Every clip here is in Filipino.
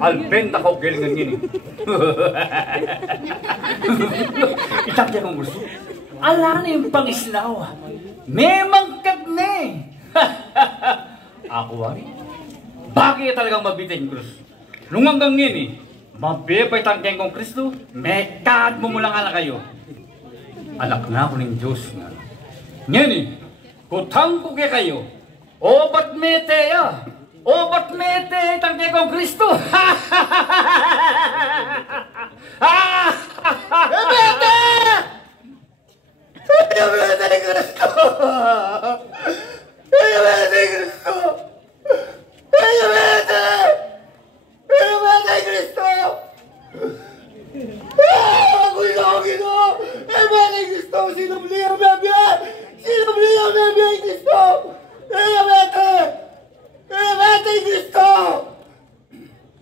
Albenta ka o galingan yun eh. Itakya kong gusto. Ala na yung pangislaw. Memang kadne. Ako ay. Bakit talagang mabitin krus? Nung hanggang yun eh. Mabibay tangkeng kong Kristo. Mekad mo mula nga na kayo. Anak na ako ng Diyos nga. Ngayon eh. Kutang ko kayo. Obat mete ya. Obat mete tangkeng kong Kristo. Mete! Mete Kristo! Mete Kristo! Mete! Mete Kristo! Gino! Mete Kristo! Sinubli ang bebe! Sinubli ang bebe Kristo! Mete! Mete Kristo!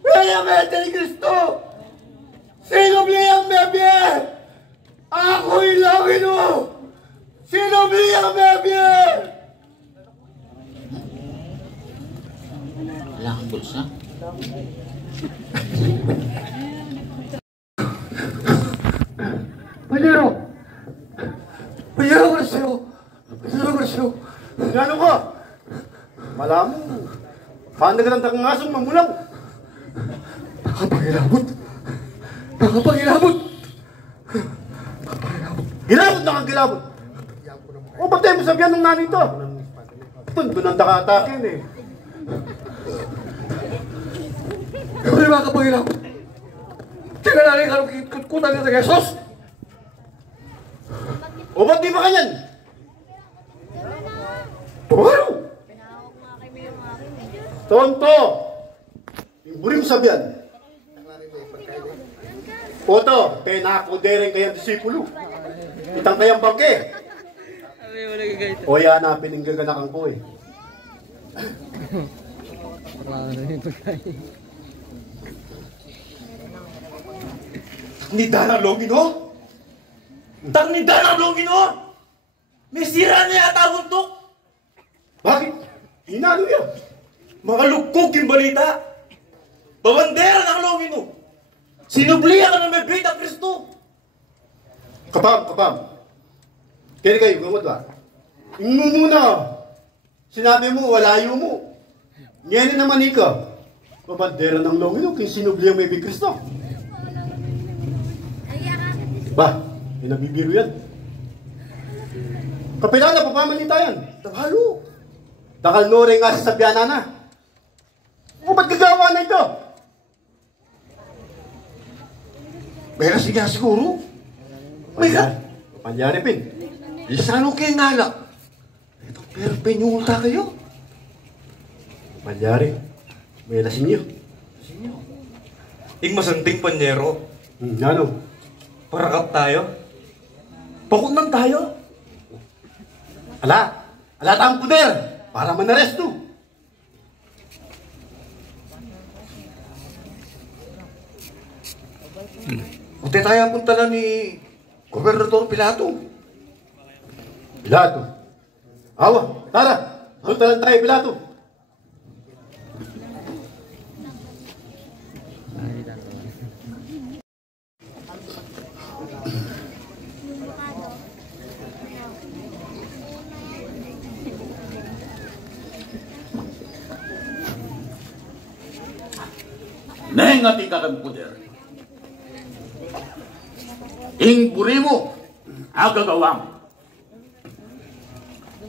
Mete Kristo! Sinubli ang bebe! Ako'y langin mo! Sinubli ang bebe! Wala kang bulsa? Panyero! Panyero ko na sa'yo! Panyero ko na sa'yo! Ano ka? Malam mo. Pandagan ng asong mamulang. Nakapagilabot! Nakapagilabot! Gilabot na kang gilabot! O ba't tayo mo sabihan ng nanay ito? Doon ang taka-atakin eh. Ikaw rin makapagilabot. Tinanay ka nung kutkutan niya sa Jesus. O ba't di ba kanyan? Ano? Tonto! Yung buring sabihan. Oto, penakudereng kayang disipulo. Itang kayang bangke. O yan na, pinanggaganakan ko eh. Taknidan ang Longino? Taknidan ang Longino? May sira niya yata buntok. Bakit? Hinalo yan. Makalugkog yung balita. Babandera ng Longino. Sinublihan ka ng may bait ang Kristo. Kapam. Kaya kayo, gamot ba? Yung muna. Sinabi mo, walayo mo. Ngayon naman ikaw. Babandera ng Longino kung sinublihan may bait Kristo. Ba, yung nabibiro yan. Kapilana, papamanita yan. Taghalo. Takalnore nga sa sabianan na. O ba't gagawa na ito? May siya siguro. May ka. Pangyari pin. Isano kayo ngalak. Ito, pero pinyulta kayo. Pangyari. May lasing niyo. Ing masanting panyero. Ano? Parakap tayo. Pakunan tayo. Ala tayong puder. Para manaresto. Kunti tayo ang punta na ni Gobernador Pilato. Pilato. Awa, tara. Punta lang tayo, Pilato. Nengati ka kang puder. Ing buri mo, agagawang.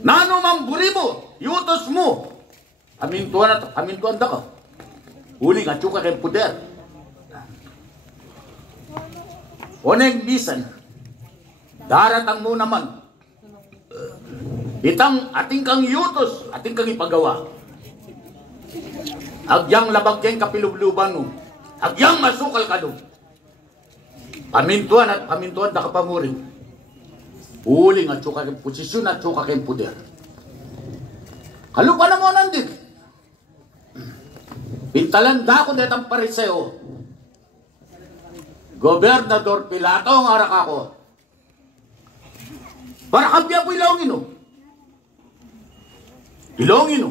Nano mang buri mo, yutos mo. Amintuan da ka. Uli nga tsuka kang puder. Oneng bisan, daratang mo naman. Ating kang yutos, ating kang ipagawa. Agyang labag keng kapilubluban mo. Agyang masukal ka doon. Pamintuan da ka pamuring. Uling at suka keng posisyon at suka keng puder. Kalupa na mo nandit. Pintalan da ko detang pariseo. Gobernador Pilato ang arak ako. Para kampya po ilongin o. Ilongin o.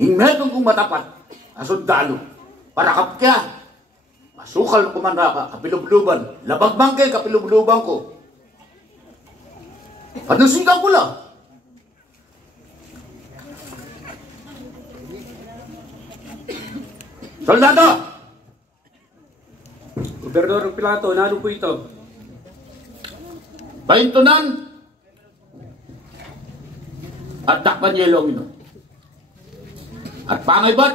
Ingmedong kong matapat, asundalo. para kapkya. Masukal kumanda ka, kapilubluban. Labag bangke, kapilubluban ko. Panusikan ko lang. Soldado! Gobernador Pilato, nano po ito? Paintunan at takpan niya ilong ino. At pangaybat,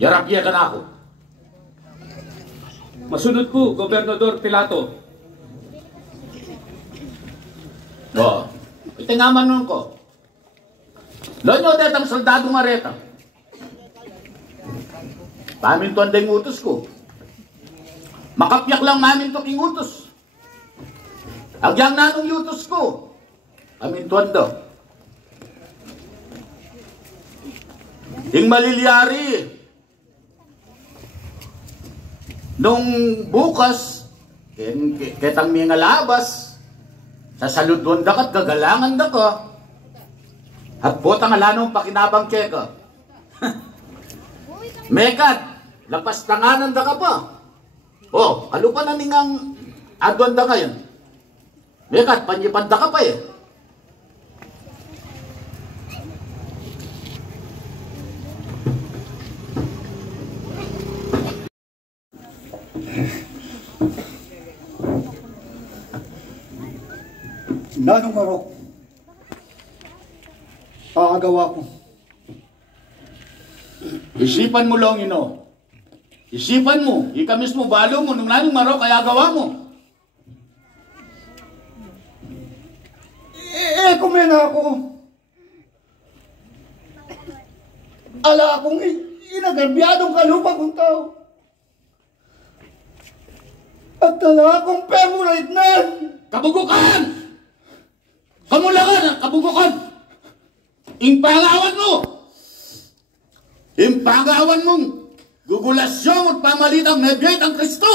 yarakya ka na ako. Masunod po, Gobernador Pilato. Itingaman nun ko. Lonyo detang soldado nga reta. Pamintuan din utos ko. Makapyak lang namin to king utos. Agyang nanong utos ko. Pamintuan do. Ting malilyari. Nung bukas, ketang mga labas, sa saludon da kat gagalangan da ka. At botang alanong pakinabang keka. Mekad, lapas tanganan da ka pa. Kalupan na ningang adwan da ngayon. Mekad, panyipanda ka pa eh. Nanong Marok, aagawa ko. Isipan mo lang ino. Isipan mo. Ika mismo balo mo. Nung nanong Marok, kaya gawa mo. Kumena ako. Ala akong inagarbyadong kalupa kong tao. At ala akong pemulait nan. Kabugukan! Kamulangan ang kabugukan! Impagawan mo! Impagawan mong gugulasyon at pamalitang nebiyat ang Kristo!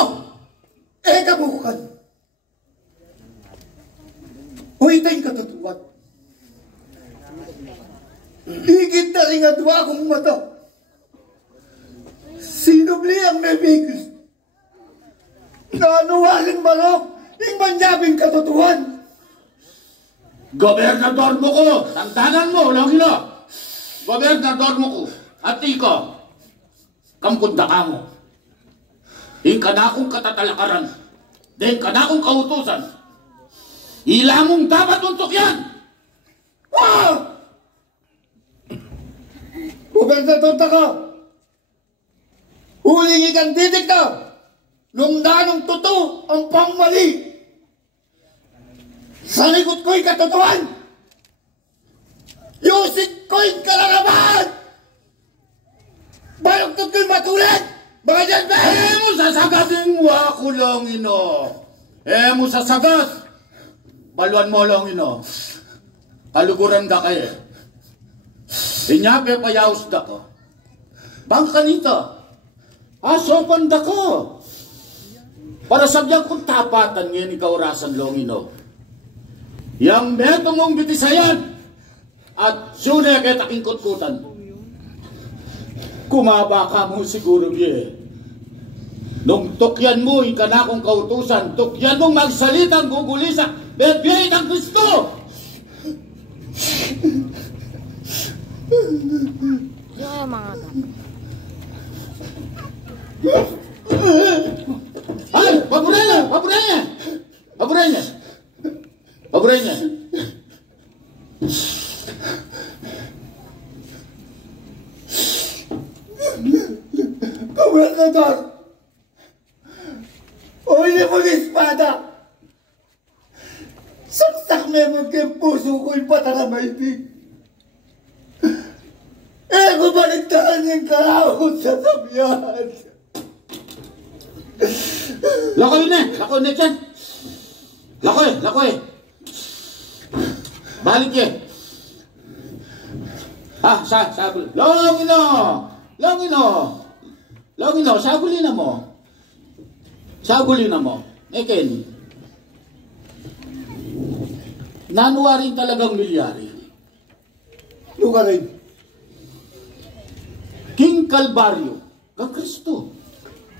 Kabukukan. Huwitay katutuwat. Higit na rin adwa akong mata. Sinubli ang nebigis. Nanuwaling Marok, ing manyabing katutuwan. Gobernador mo ko! Tandanan mo, Longino! Gobernador mo ko! At ikaw, kampunda ka mo. Ing ka na akong katatalakaran. Dahil ka na akong kautusan. Ilamong dapat untok yan! Gobernador taka! Huling ikan titik ka! Nung nanong totoo ang pangmali! Sa likod ko'y katotohan! Yusik ko'y kalaraman! Baloktot ko'y matulit! Mga dyan ba? Mo sasagating wako lang ino. Mo sasagat. Baluan mo lang ino. Kaluguran da kayo. Inyape payaos da ko. Bangkanita. Asopan da ko. Para sabyang kong tapatan ngayon ikaw rasan lang ino. Yang meto mong bitisayan. At suna kaya taking kutkutan. Kumaba ka mo siguro biye. Nung tukyan mo, ika na akong kautusan, tukyan mong magsalitang gugulisa, bebiyay ng Kristo! Ay! Paburay niya! Paburay niya! Paburay niya! Paburay niya! Gobernador! Uli mo ng espada! Saksak mo kay puso ko'y pataramay din. Kumaligtaan yung kalahot sa sabyan. Lakoy na! Lakoy na dyan! Lakoy! Lakoy! Balik yan! Sabul! Longino! Longino! Longino, sabulin na mo. Sabulin na mo. Eken. Nanuwa rin talagang milyari. Luka rin. King Calvario, kang Kristo.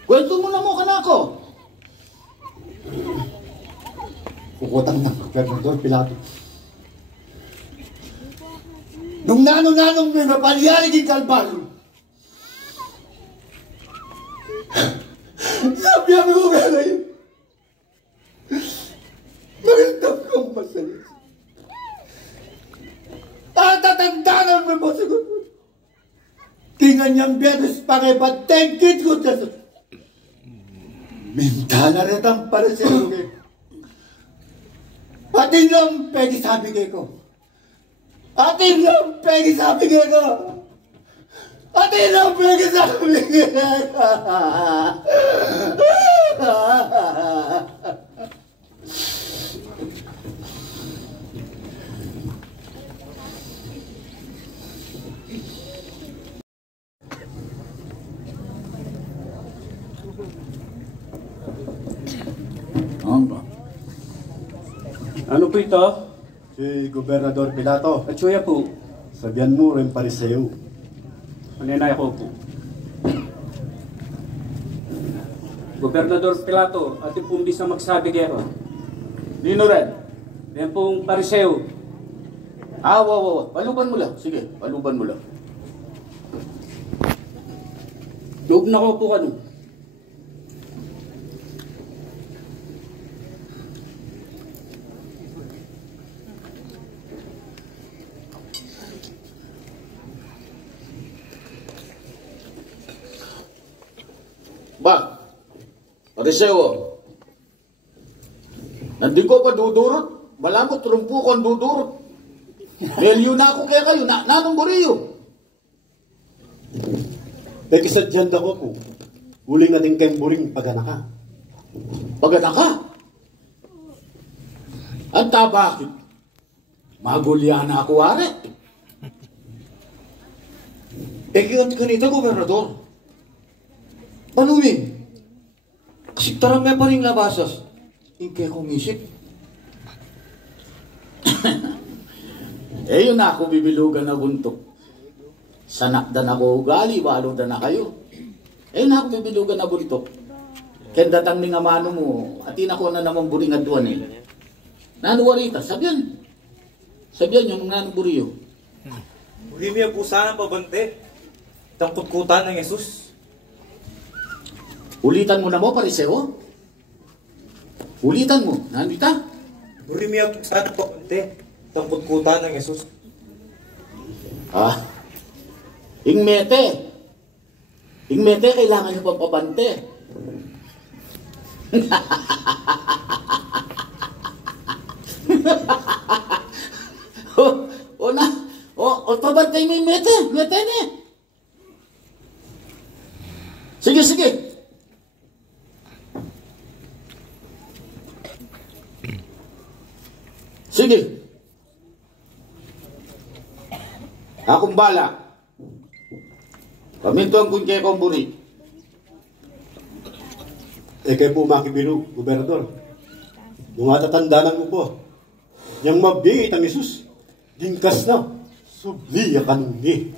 Kwento mo na mo kanako. Kukutang ng Gobernador Pilato. Nung nanong-nanong may mapalyari King Calvario, sabi ang ko ngayon, magandang kang masalit. At tatandaan mo sa gusto. Tingnan niyang biyadus pakibat, thank you, good Jesus. Mintana rin ang para sa iyo. Atin lang pwede sabi ko. Atin lang pwede sabi ko. Atin lang pwede sabi ko. Ano po ito? Si Gobernador Pilato, Atsuya po. sabihan mo rin pariseo. Maninay ko po. Gobernador Pilato, ating pong bisa magsabi kayo. Nino rin. Yan pong pariseo. Paluban mo lang. Sige, paluban mo lang. Loob na ko po ano. Ba, pariseo, nandi ko pa dudurot, malamot rumpu kon dudurot. Dahil yun ako kaya kayo, nanong buriyo. Nagkisadyan ako po. Uling natin kayong buring paganaka. Pagana ka. Anta bakit? Magulya na ako are. Ekiganti kanita, Gobernador. Panunin? Kasi taramay pa rin labasas. Ingkay komisip. Yun na ako bibilugan na buntok. Sanak dan ako ugali, walo dan na kayo. Na ako bibilugan na buntok. Kaya datang ni nga mano mo, atin ako na naman buring aduan eh. Nanuwarita, sabihan. Sabihan yung nanong buriyo. Buhimia po sana pabante. Tangkutkutan ng Jesus. Ulitan mo na mo, pariseo. Ulitan mo, nandita. Buhimia po sana pabante. Tangkutkutan ng Jesus. Ingmete. Ingmete, kailangan nyo pang pabante. Pabantay mo yung mete. Mete na. Sige. Sige. Akong bala. Paminto ang kunyay kong buri. Kayo po makibilu, Gobernador. Yung atatandaan mo po. Yang mabigit ang Jesus. Gingkas na. Subliya kanungi.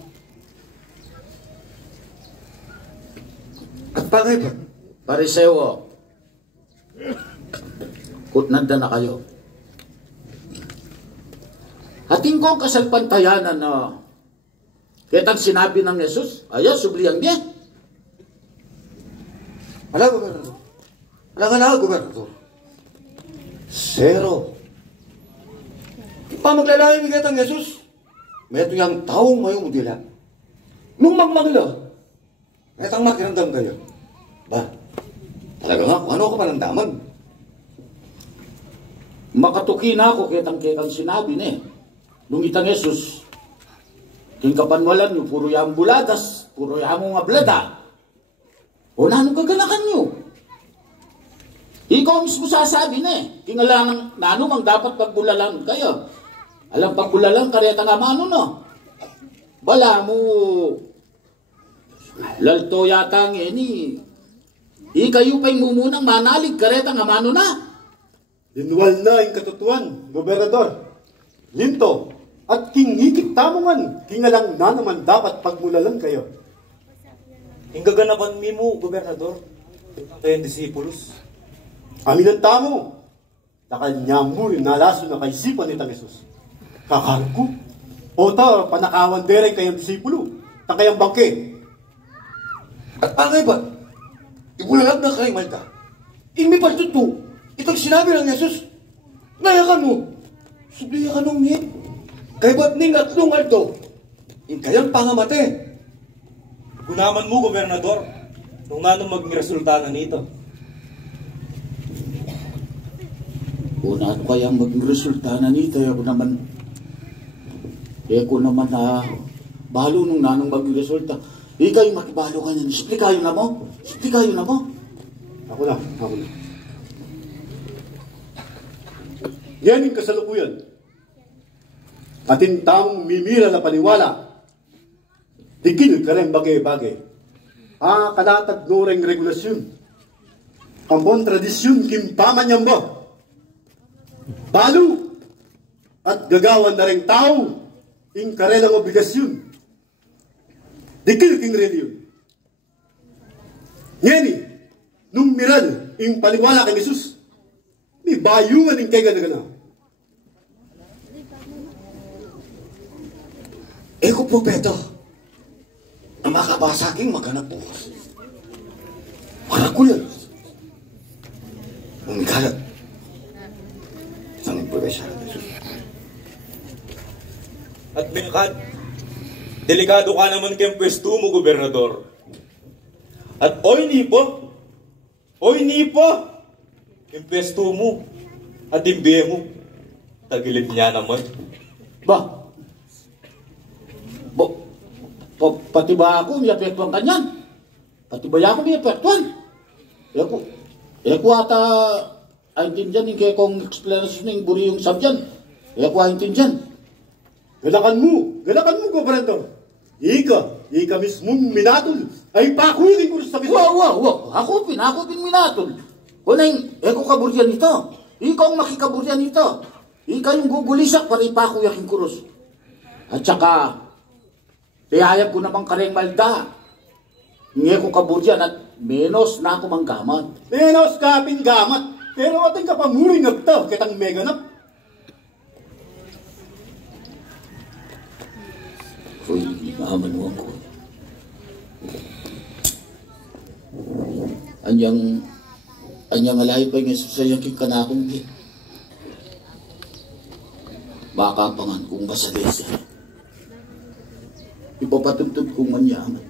At bagay ba? Pariseo. Kutnanda na kayo. Hating ko ang kasalpantayanan na kitang sinabi ng Jesus, subliyang niya. Ala, Gobernador. Ala, Gobernador. Zero. Pamaglalaki bigat ang Jesus. Meto yung taong mayong udila. Nung magmagla, metang makiramdam kayo. Ba, talaga nga, kung ano ka pa ng damag? Makatuki na ako kitang sinabi niya. Nung itang Jesus, king kapanwalan nyo, puro yung buladas, puro yung mga blada. O nanong kaganakan nyo? Ikaw mismo sasabi na kingalanang nanong ang dapat pagbulalan kayo. Alam pagbulalan, kareta nga mano no. Bala mo, lalto yata nga ni, ikayo pa'y mumunang manalig, kareta nga mano na. Linwal na yung katutuan, Gobernador. Linto, at kingikit tamongan, kingalang na naman dapat pagmulalan kayo. Gaganapan mo, Gobernador. Kayong disipulos. Amin ang tamo. Na kanyang mo rin nalaso na kaisipan ni Jesus. Kakargo. O ta, panakawan dere kayang disipulo. Ta kayang bangke. At angay ba? Ibulalag na kayo, Malta. Imi pa ito. Itong sinabi ng Jesus. Nayakan mo. Subliya ka nung niya. Kaya ba't ning at nung alto? In kayang pangamate. Gunaman mo, Gobernador. Nung nanong maging-resulta na nito. Kung ano kayang maging resulta na nito, ako naman balo nung nanong maging resulta. Ikay makibalo ka niyan. Sipli kayo na mo. Ako na. Yan yung kasalukuyan. Atin tamong mimira na paniwala. Dikil ka rin bagay-bagay. Kalatag noreng regulasyon. Kampon tradisyon kimpaman yan ba? Balo at gagawan na rin tao ing karelang obligasyon. Dikil king reliyon. Ngeni, nung miral ing paniwala kay Jesus, may bayungan ing kay gana-gana. Eko po, Beto. Ang makabasa aking maghanap bukas. Marakulan. Umikalat. Isang improvesa ng Jesus. At delikado ka naman kayong pwesto mo, Gobernador. At oy nipo, yung pwesto mo at imbiye mo, tagilid niya naman. Pati ba ako may apektuan kanyan? Pati ba ako may apektuan? Eko ata aintindihan yung kaya kong explanation ng buri yung sabyan. Eko aintindihan. Galakan mo, Gobernador. Ika mismong minatol ay pakuyin ko sa mismo. Wow. Ako pin minatol. Kunay, eko kaburyan ito. Ikaw ang makikaburyan ito. Ika yung gugulisak para ipakuyak yung kurus. At saka, ihayag ko naman kareng malda. Ngayon ko kaburyan at menos na ako manggamat. Menos ka pinggamat. Pero ating kapamuring nagta, kitang meganap. Uy, maamanuan ko. Anyang alay pa yung Jesus sa yaking kanakong di. Baka pangan kong basalesa. Ipapatuntun kong manyaman.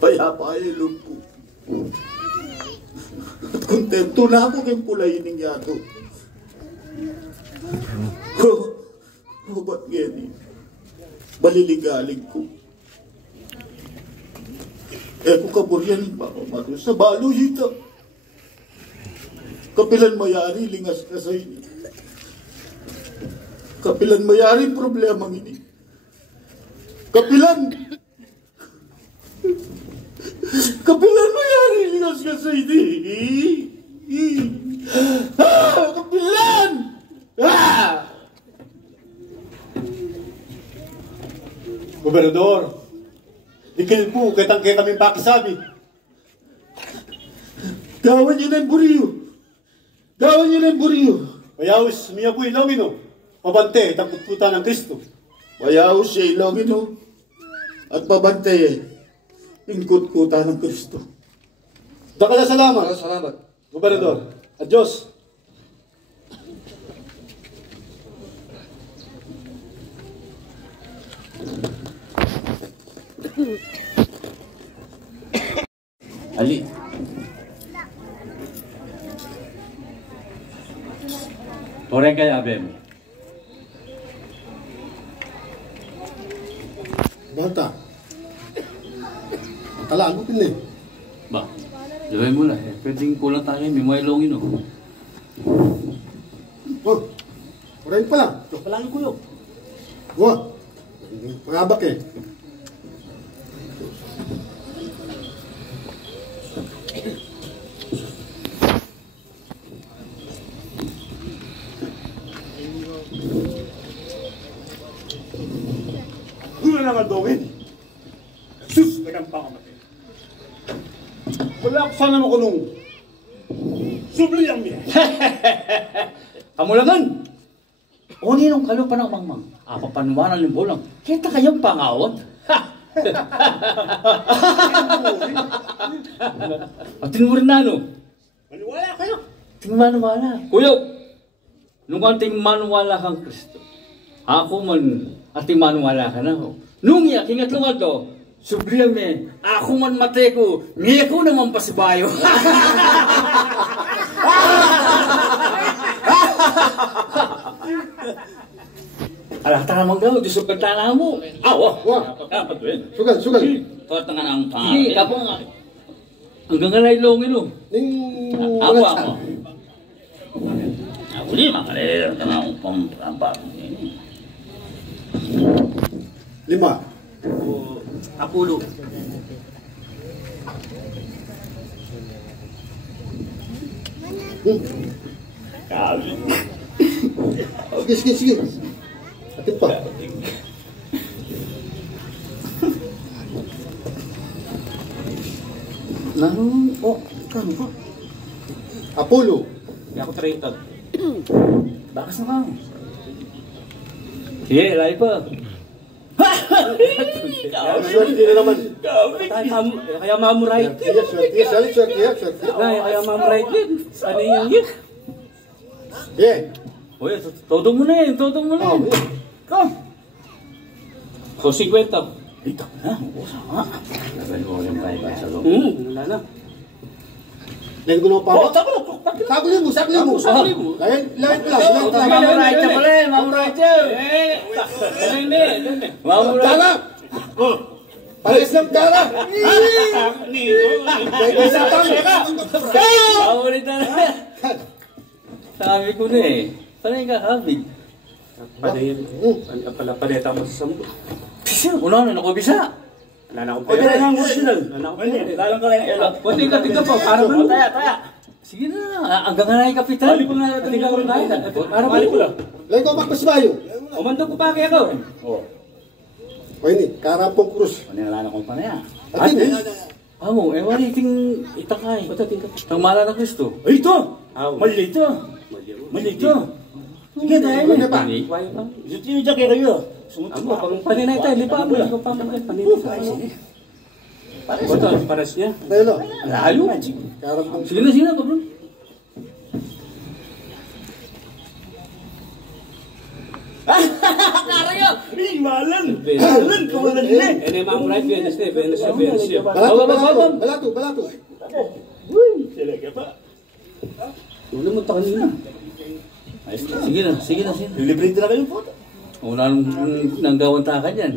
Payapa-ilog ko. At kontento na ako kayong pulayining yato. Ba't gani? Baliligalig ko. Kung kaburyanin pa ako mato sa balo hita. Kapilan mayari lingas ka sa ini. Kapilan mayari problema ini. Kapilan mayari lingas ka sa ini. Kapilan! Gobernador, ikil po, kitang kami pakisabi. Gawan niyo na yung buriyo. Payawis, miya po ilongin o. Pabante, takutputan ng Kristo. Payawis siya ilongin o. At pabante, ingkut-kuta ng Kristo. Dakala salamat. Salamat. Gobernador, adios. Ali. Toreng kay Abem. Bata. Talaan mo pin Ba, gawin mo na. Pwedeng kulang tayo. May mga ilongin o. Orain pa lang. Ito pa lang yung kuyo. Pangabak eh. Ano na nga gawin? siyang pangamatay. Wala ko sana makulong. Subli ang niya. Kamulagan! O ninong kalupa ng mangmang, apa panuwanan ng bulang, kita kayong pangawat. Atin mo rin na, no? Maniwala kayo. Ting manuwala. Kuya, nung ating manuwala kang Kristo, ako man ating manuwala ka na ho. Nung yaking at lunga to, sublime, ako man matay ko, niya ko naman pasibayo. Alata naman daw, Diyos ang pagtala mo. Wah. Dapat rin. Sugal, sugal. Tatangan ang pangalan. Sige, kapo nga. Hanggang nga ilongin o. Ning... Ako. Ako di, makalala ka na akong pampapap. 5. Apulo. Sige, sige. Atin pa. Kano ba? Apollo. Hindi ako traitor. Bakas na ka. Sige, lahi pa. Swerte na naman. Kaya mamuray. Swerte. Kaya mamuray din. Ano yung yun? Yeah. Uy, todo mo na todo mo na Oh, yeah. Come. So, 50. Dito na, usa nga. Nagal mo yung bahay sa loob. Wala na. Lain ko na pa. Sagulin mo. Lain lang. Mamuray siya pala, mamuray siya. Hindi. Mamuray. Tala! Pares ng tala! Mamuray na. Sabi ko na eh. Sanay ka kabig. Paleta mo sa sambo. Una na nakubisa. Wala na akong O, pera. dala ng original. Wala na akong pera. Dalang ka lang elo. Pwede ka tingnan po. Para ba? Taya. Sige na, hanggang nga na kapitan. Bali ko na tingnan ko tayo. Para ba? Lain ko magpasibayo. Umando ko pa kaya ko. O ini, karampong krus. Ano yung lana kong panaya? Atin eh. Amo, wala iting itakay. Ba't tingnan? Tangmala na Kristo. Ay, ito! Mali ito! Mali ito! Sige, dahil Ano ba? Why pa? Ito yung jacket kayo. Ako, pang paninay tayo. Lipa mo. Ikaw pa mga paninay tayo. Ito, pares niya. Tayo lo. Lalo? Karampong Sige na, bro. Karaya! Iwalan! Iwalan! Kawalan nila! Ini mamuray. Benes. Balato. Talaga pa. Ano mo ito kanina? Sige na. Libre na kayong photo. Wala nang gawang takan yan.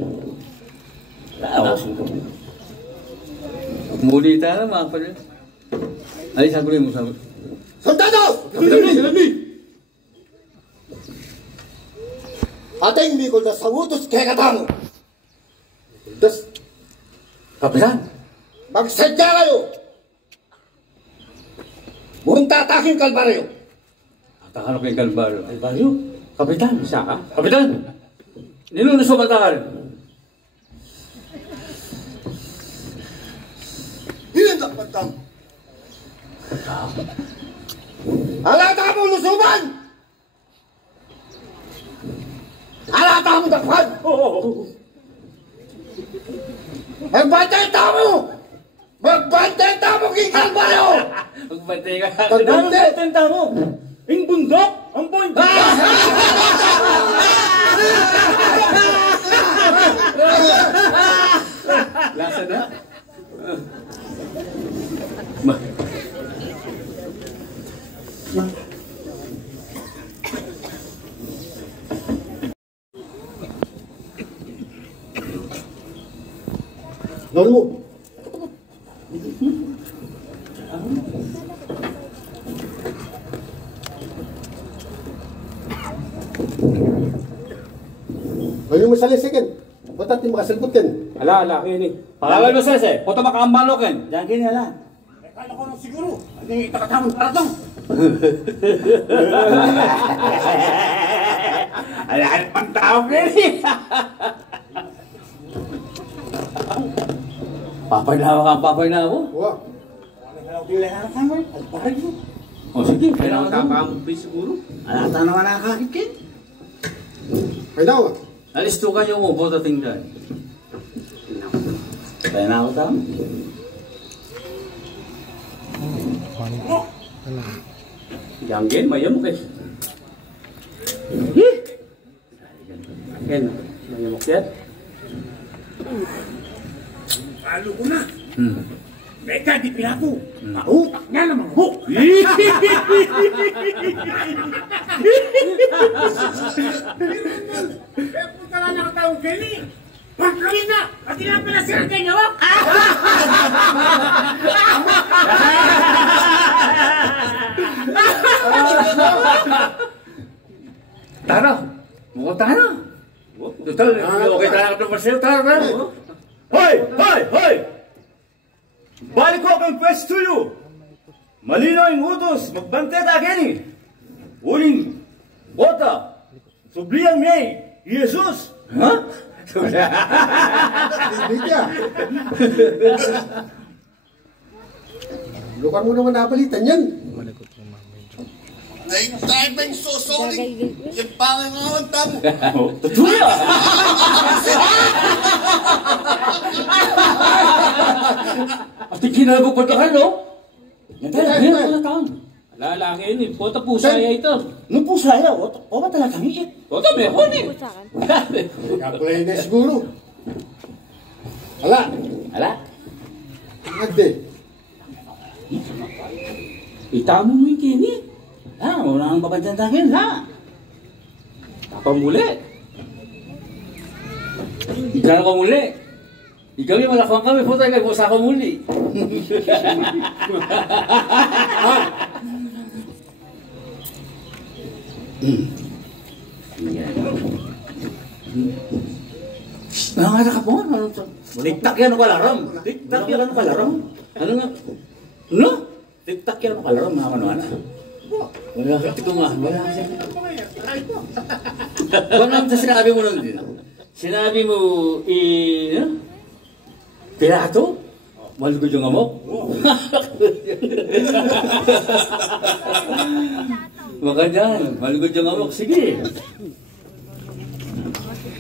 Muli tayo na mga pala. Ay, sagurin mo. Soldado! Ating Bicol na sangutos kay katang. Das, Kapitan! magsadya kayo. Muling tataking kalbaryo. Atakan ko yung kalbaryo. Ay, baryo? Kapitan! Isa ka? Kapitan! Nilunos mo batakan! Hinandak pantang. Alata mo lusuban! Alata mo dakpan! Magbantay tamo! Magbantay tamo king kalbaryo! Magbantay ka! Magbantay tamo! Yung bundok! Ang bundok! Lasa na? Lalu mo. Lalu mo sa lesikin. Ba't natin makasagot yan? Ala, kayo ni. Palawal mo sese! Oto makaambalokin. Diyan kini ala. Kala ko nang siguro. Ano yung itakatamang paratong? Alaan pang tao kini! Papaynawa ka, papaynawa. Wah. O sige, kailangan ka. Nakakamubi siguro. Alata naman nakakakit. Ay daw. Alis to kayo mo, boto tingnan. Kaya na ako tama. Yang mayam guys. Yan, mayamok yan. Lalo ko na. Meka, di pinako. Hmm. Utak niya naman ho. Kaya kung tala na katawang Kenny, pagkawin na! At ilang pala sila kayo, ha? Tara, mukhang tara. Total, okay tayo ng Marcel, tara. Hoy! Hoy! Hoy! Balik ko ang pwesto nyo! Malinaw yung utos, magbante ta Kenny! Uling, bota, subliang May, Jesus! Ha? Bibigya. Lukan mo naman napalitan yan. Ay, tayo ba yung susuli? Yung pangangawan tamo. Tutuya! At ikinalago pa ka, no? Yan tayo, yan tayo taon. Lalaki yun eh. Puta pusaya ito. Nung pusaya, o ba talagang iit? Puta meron eh. Kakulay na siguro. Hala. Ala, Agde. Itamo mo yung kini. ha, wala nang babantantangin, ha? Pamuli. Ikaw ko muli. Ikaw yung malakang kami, puta, ikaw sa ako muli. Nangarap ka po, ano to? Tiktak yan ang kalaram. Tiktak yan ang kalaram. Ano nga? No? Tiktak yan ang kalaram, mga ano-ano. Wala ka, ito nga, wala ka siya. Wala ka sinabi mo nun din. Sinabi mo, pirato? Malugod yung amok? Baka dyan, malugod yung amok. Sige.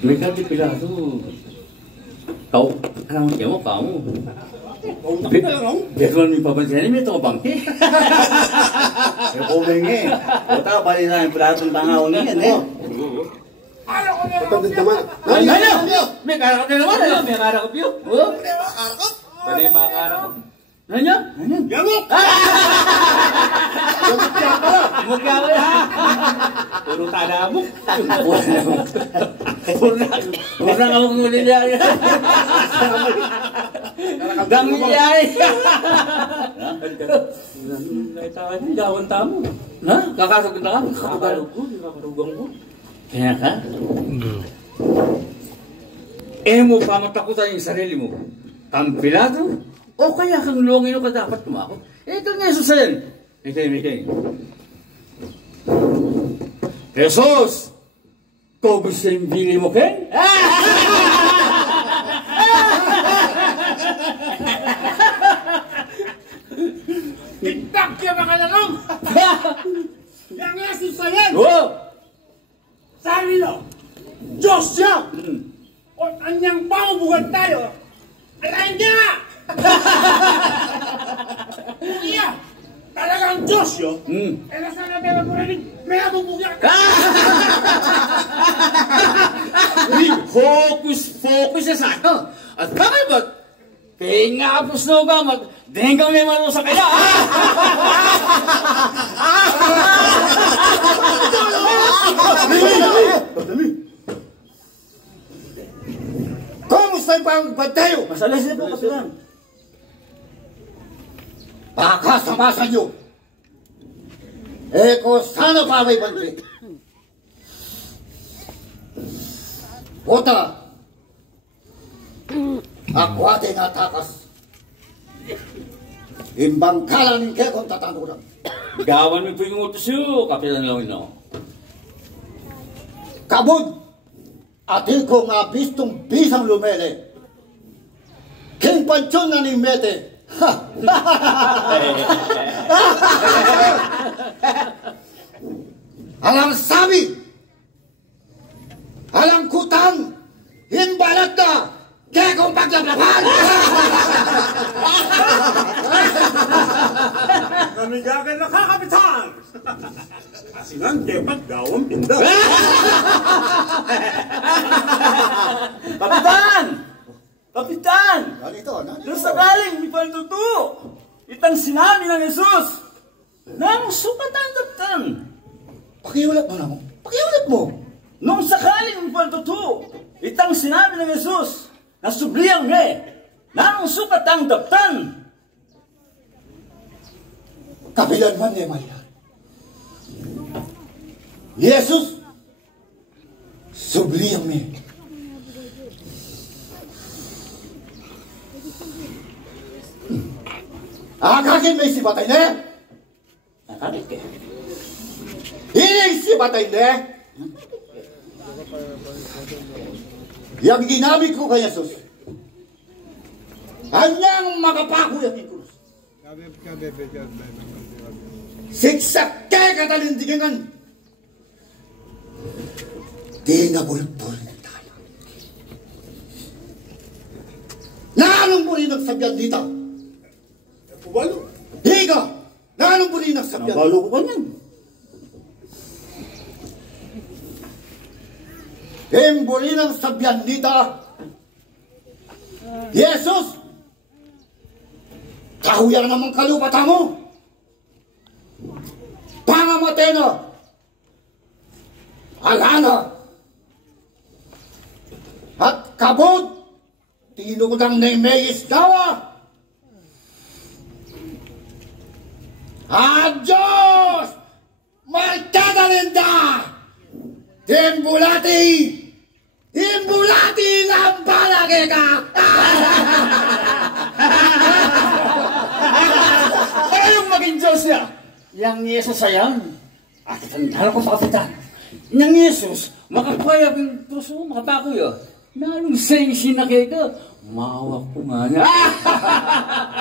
May kami pirato. Kau, alam mo siya mo, kamo. Kaya kung may papansin, may ito bangke. Yung kuming eh. Puta, bali na yung platong tangaw niyan eh. Ito din naman. Ano? May karakot na naman. Ano? May karakot yun. Oh? Pwede yung mga karakot. Ano niya? Yamok! Mukha ko ha? Puro tanamok. Pura ka mong ulit niya. Dami niya eh. Naitakan niya, gawan tamo. Ha? Kakasagod na ka? Kakarugan ko, kakarugan ko. Kaya ka? Mo pa matakutan yung sarili mo. Kampilado? O kaya kang longin ka dapat tumakot? Ito nga Jesus yan. Mikay. Jesus! Kobus yung bili mo, Ken? Tiktak yung mga lalong! Yang Jesus sa yan! Oo! Sabi no, Diyos siya! O anyang pamubugan tayo, alayin niya nga! Iya! Talagang Diyos yun! Eh nasa na meron mo rin, may abubugyan ka! Focus na sa akin. At bakit ba? Kaya nga apos na ba, magdenggang may malo sa kaya. Dali. Kamusta yung pangbad tayo? Masalas na po, Kapitan. Pakasama sa inyo. Eko sana pa may bantay. Bota. Ako ating atakas. Imbang kalan ng kekong tatanuran. Gawan mo po yung utos yun, Kapitan Lawino. Kabod. Ati ko nga bistong bisang lumele. King pansyon na ni Mete. Alang sabi, alang kutang, himbalat na, kaya kong paglablaban. Namigagan na ka, Kapitan! Asinan, depat daw ang pinda. Kapitan! Kapitan! Ganito. Doon sa galing, may paltuto! Itang sinabi ng Jesus! Nang supatan daptan! Pakiulat mo na mo. Pakiulat mo. Nung sakaling may paltuto! Itang sinabi ng Jesus! Na subliyang nang supatan daptan! Kapilan man ni Maria. Yesus, subliyang mi. Akakin may sibatay na. Nakakit ka. Hiling sibatay na. Yang ginamit ko kay Jesus. Anyang makapako yung krus. Siksak kay katalindigan. Di nabulbul tayo. Nanong po rin nagsabyan dito? Walo. Higa! Nanong po rin nagsabyan? Nabalo ko pa niyan. Hembuli ng sabyan dito. Jesus! Kahuyan naman kalupata mo. Pangamateno. Alana. At kabod. Tinukudang na mayis dawa. Adios! Magkadalinda! Himbulati! Himbulati ng palagi ka! Kayong maging Diyos niya! Yang Yesus ayan. At itandala ko sa Kapitan. Yang Yesus, makapayag yung puso, makapakoy ah. Nalong sinakay ka, mawak ko nga niya.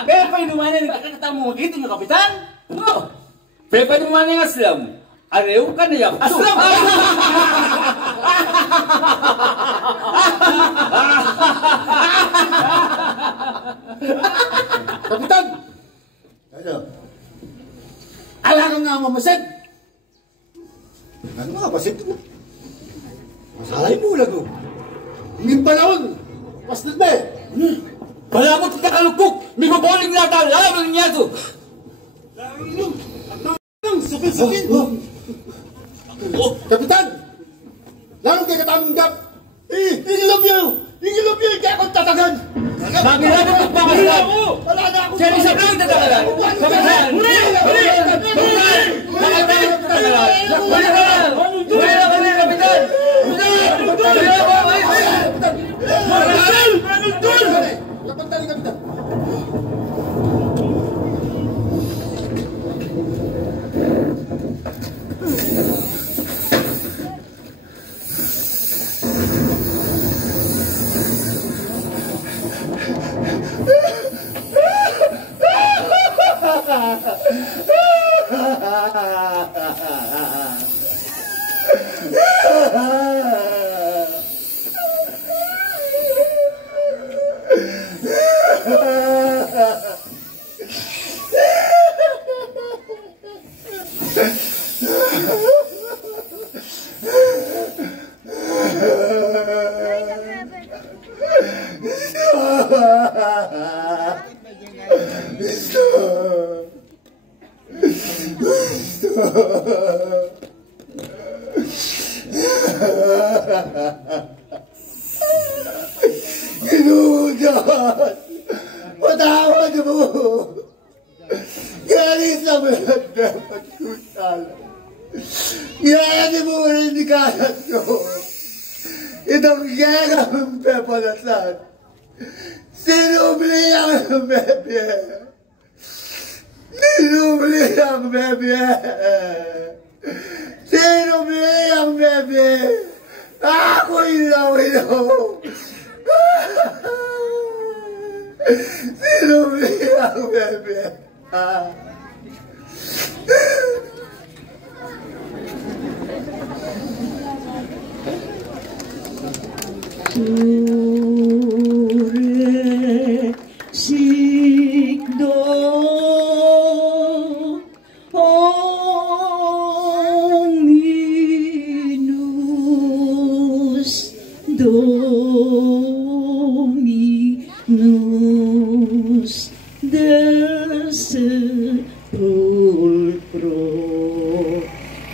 Pepay numanin, kakakata mo magiging yung Kapitan? No. Pepay numanin ang aslam. Arew ka na yan. Aslam! Kapitan! Ano? Ala ka nga mamasid! Ano nga, pasit mo? Masalay mo lang o. Hindi panahon! Pasnad ba eh? Balabot ka kalukok! May maboling na tayo! Alam niya ito! Sakit! Kapitan! Lalong kayo katanggap! I-love you! I-love you! Kaya akong tatagan! Sabi na ito pagpapasal mo! Wala na akong... Kaya isa pa yung tatagalan! Kapitan! Huli! Huli! Kapitan! Kapitan! Huli ka na! Huli na kami, Kapitan! Huli na ako! Kapitan! Kapitan! Kapitan! Ginudas! Patawad mo! Galing sa mga dapat kusala. Yan mo rin kalat ko. Itong gagang pepalatan. Sinubli ang bebe. Sinubli ang bebe. Sinubli ang bebe. Ako ilaw. Sino ang bebe? Sure sigdo minus dominus del sepulcro.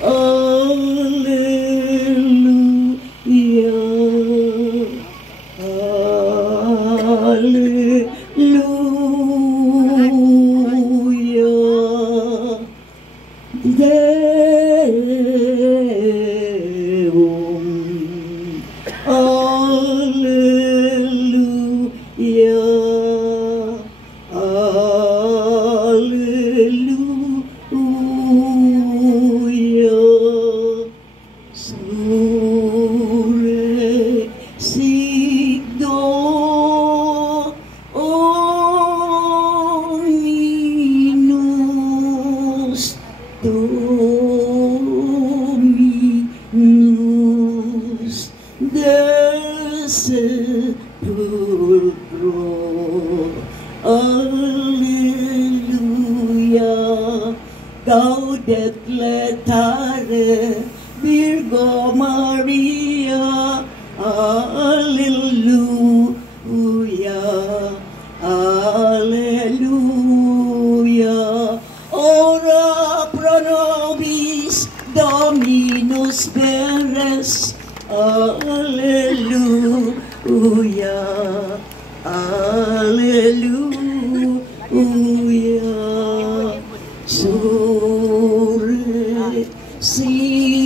Hallelujah. Deum. Hallelujah. Hallelujah. Sure sigdo minus dominus del sepulcro. Alleluia. Gaudet letare Virgo Maria. Alleluia. Alleluia. Ora pro nobis Dominus veres. Alleluia. Alleluia. Sure si